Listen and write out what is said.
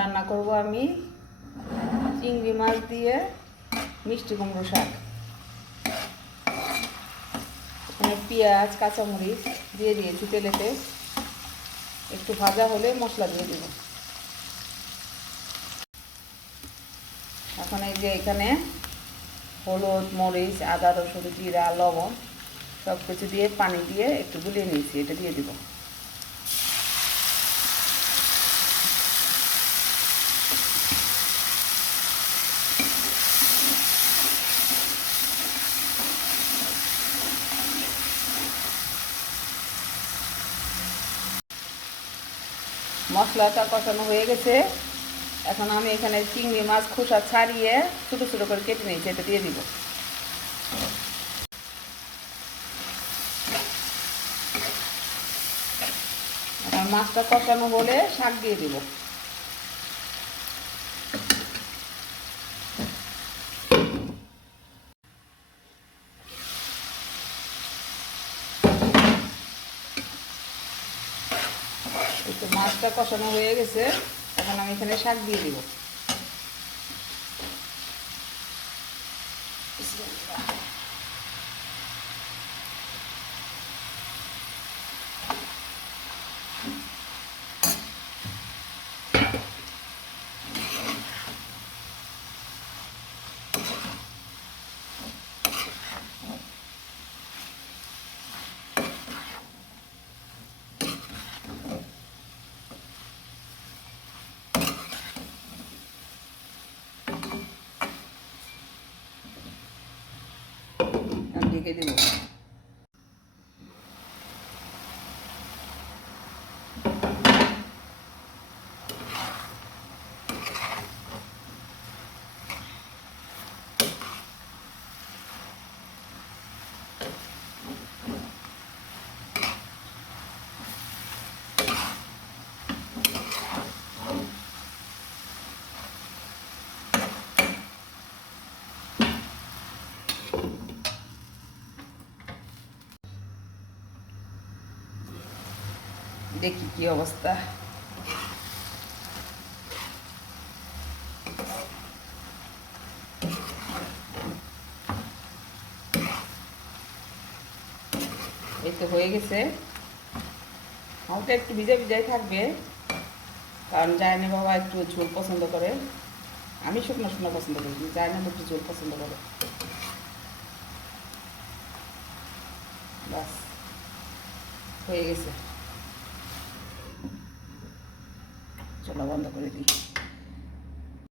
রান্না করব আমি চিংড়ি মাছ দিয়ে মিষ্টি কুমড়ো শাক। এখানে পেঁয়াজ কাঁচামরিচ দিয়ে দিয়েছি তেলেতে, একটু ভাজা হলে মশলা দিয়ে দেব। এখন এই যে এখানে হলুদ মরিচ আদা রসুন জিরা লবণ সব কিছু দিয়ে পানি দিয়ে একটু গুলিয়ে নিয়েছি, এটা দিয়ে দিব। মশলাটা কষানো হয়ে গেছে। এখন আমি এখানে চিংড়ি মাছ খোসা ছাড়িয়ে ছোটো ছোটো করে কেটে নিয়েছি, এটা দিয়ে দিব। এখন মাছটা কষানো হলে শাক দিয়ে দিব। একটু মাছটা কষানো হয়ে গেছে, এখন আমি এখানে শাক দিয়ে দিব। ঢেকে দেব। দেখি কি অবস্থা। এই তো হয়ে গেছে। হালকা একটু ভিজা ভিজাই থাকবে, কারণ জায়না বাবা একটু ঝোল পছন্দ করে। আমি শুকনো শুকনো পছন্দ করি, জায়না একটু ঝোল পছন্দ করে। বাস হয়ে গেছে, চলো বন্ধ করে দিই।